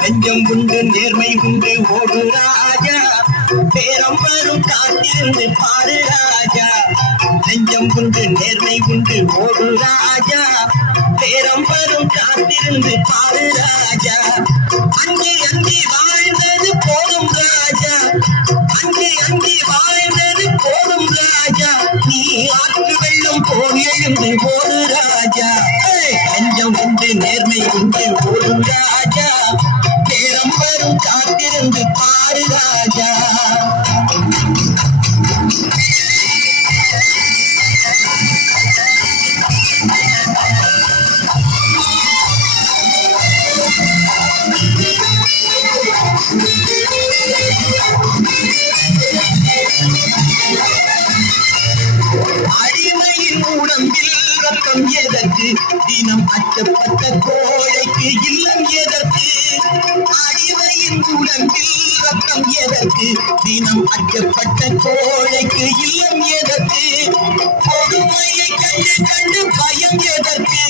நெஞ்சம் உண்டு நேர்மை உண்டு ஓடு ராஜா, பேரம் வரும் காத்திருந்து பாரு ராஜா. நெஞ்சம் உண்டு நேர்மை உண்டு ஓடு ராஜா, பேரம் வரும் காத்திருந்து பாரு ராஜா. அங்கே அங்கே வாழ்ந்தது போதும் ராஜா, அங்கே அங்கே வாழ்ந்தது போதும் ராஜா. நீ ஆற்று வெள்ளம் போல் எழுந்து ஓடு ராஜா. நெஞ்சம் உண்டு நேர்மை உண்டு ஓடு ராஜா, பேரம் வரும் காத்திருந்து பாரு ராஜா. அடிமையின் உடம்பில் ரத்தம் எதற்கு, தினம் அச்சப்பட்ட கோழைக்கு இல்லம் எதற்கு. அடிமையின் உடம்பில் ரத்தம் எதற்கு, தினம் அச்சப்பட்ட கோழைக்கு இல்லம் எதற்கு. கொடுமையை கண்டு கண்டு பயம் எதற்கு,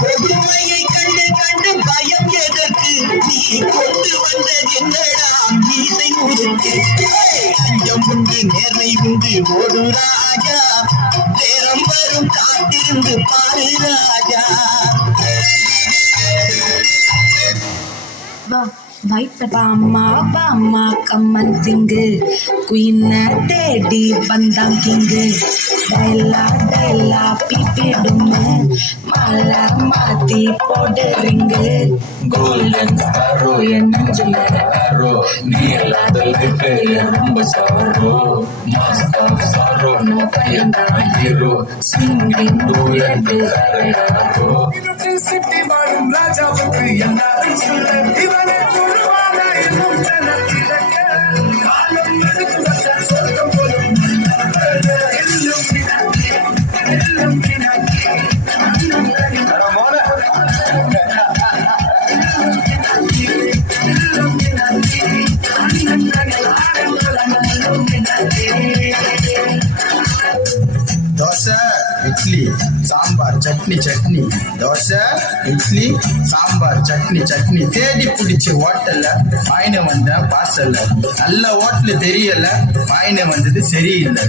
கொடுமையை கண்டு கண்டு பயம் எதற்கு. நீ கொண்டு வந்தது என்னடா மீசை முறுக்கு. அஞ்சம் உண்டு நேர்மை உண்டு ஓடு ராஜா, பேரம் வரும் காத்திருந்து பாரு ராஜா. பாமா கம்மன் சிங்கு குயின்ன தேடி வந்தான் கிங்கு. டைலா டைலா பிபிடுமு மாலை மாத்தி போடுறீங்க. கோல்டன் ஸ்டாரோ என் நெஞ்சில ஆரோ, நீ இல்லாத லைஃபே ரொம்ப sorrow. Mask off sorrow no பையன்தான் ஹீரோ, சிங்கிங் டூயட் யாரோ. சிட்டி வாழும் ராஜாவுக்கு எல்லாரும் சொல்ல, இவனே சொல்லுவாங்க என்னும் ஜனத்திலக்க. காலம் எடுத்து வச்ச சொர்க்கம் போலும் எல்லும் பினாக்கி, எல்லும் பினாக்கி. தோசை இட்லி சாம்பார் சட்னி சட்னி, தோசை இட்லி சாம்பார் சட்னி சட்னி. தேடி பிடிச்சி ஹோட்டல்ல வாயின வந்த பார்சல்ல, நல்ல ஹோட்டல் தெரியல வாயின வந்தது சரியில்லை.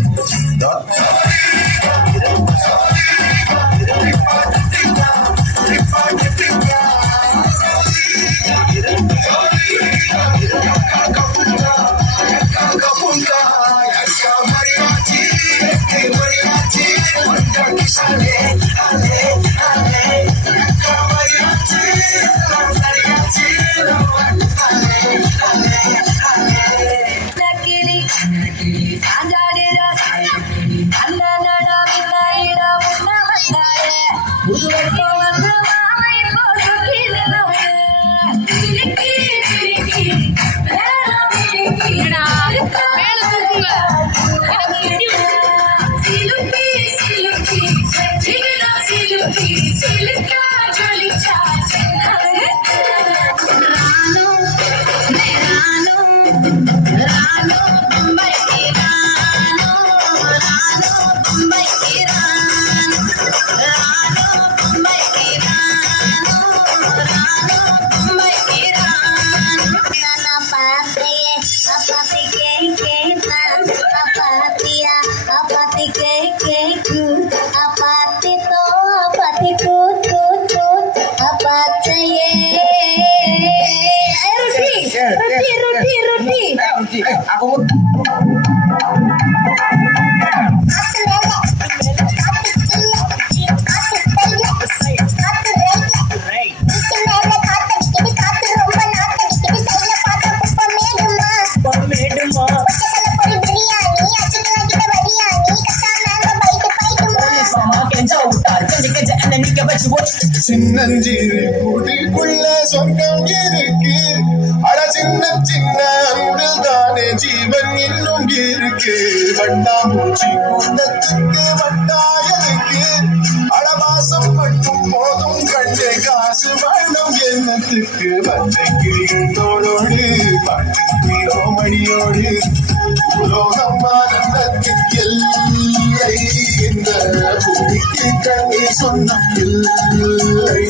சின்னஞ்சிறு குடிக்குள்ள சொர்க்கம் இருக்கு, அட சின்ன சின்ன அன்பில் தானே ஜீவன் இன்னும் இருக்கு. வட்டாமூச்சி கூட்டத்துக்கு வட்டாயதுக்கு, அடவாசம் மட்டும் போதும் கண்ணே காசு வேணும் என்னத்துக்கு. பாட்டு பச்சை கிளிகள் தோளோடு பாட்டு மணியோடு உலோகம் ஆனந்தத்தில் எல்லை இந்த பூமிக்கு கண்ணீர் சொன்ன இல்லை